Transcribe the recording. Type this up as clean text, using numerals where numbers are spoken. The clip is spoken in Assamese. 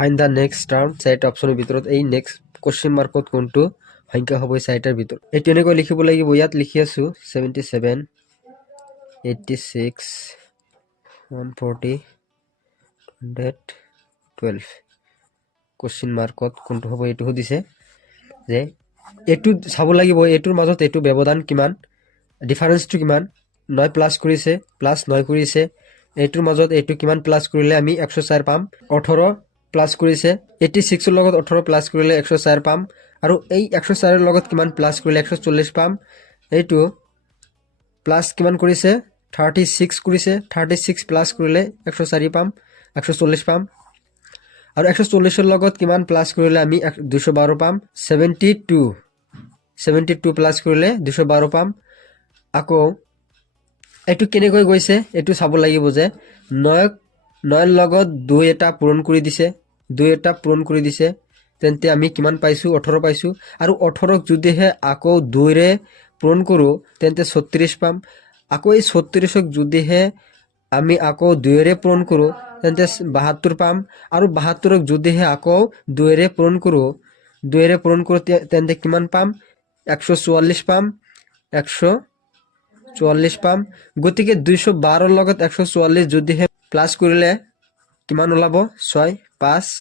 ফাইন দ্য নেক্সট টাৰ্ম চাৰিটা অপশ্যনৰ ভিতৰত এই নেক্সট কুৱেশ্যন মাৰ্কত কোনটো সংখ্যা হ'ব এই চাৰিটাৰ ভিতৰত এইটো এনেকৈ লিখিব লাগিব ইয়াত লিখি আছো 77 86 140 112 কুৱেশ্যন মাৰ্কত কোনটো হ'ব এইটো সুধিছে যে এইটো চাব লাগিব এইটোৰ মাজত এইটো ব্যৱধান কিমান ডিফাৰেন্সটো কিমান 9 প্লাস কৰিছে প্লাস 9 কৰিছে এইটোৰ মাজত এইটো কিমান প্লাস কৰিলে আমি 104 পাম 18 প্লাস কৰিছে 86 ৰ লগত 18 প্লাস কৰিলে 104 পাম আৰু এই 104 ৰ লগত কিমান প্লাস কৰিলে 140 পাম এইটো প্লাস কিমান কৰিছে 36 কৰিছে 36 প্লাস কৰিলে 104 পাম 140 পাম আৰু 140 ৰ লগত কিমান প্লাস কৰিলে আমি 212 পাম 72 প্লাস কৰিলে 212 পাম আকৌ এটো কেনেকৈ গৈছে এটো চাব লাগিব যে 9 লগত 2 এটা পূৰণ কৰি দিছে 2 এটা পূৰণ কৰি দিছে তেন্তে আমি কিমান পাইছো 18 পাইছো আৰু 18 ক যদিহে আকৌ 2 ৰে পূৰণ কৰো তেন্তে 36 পাম আকৌ এই 36 ক যদিহে আমি আকৌ 2 ৰে পূৰণ কৰো তেন্তে 72 পাম আৰু 72 ক যদিহে আকৌ 2 ৰে পূৰণ কৰো তেন্তে কিমান পাম 144 পাম 144 পাম গতিকে 212 ৰ লগত 144 যদিহে প্লাস কৰিলে কিমান ওলাব 6 5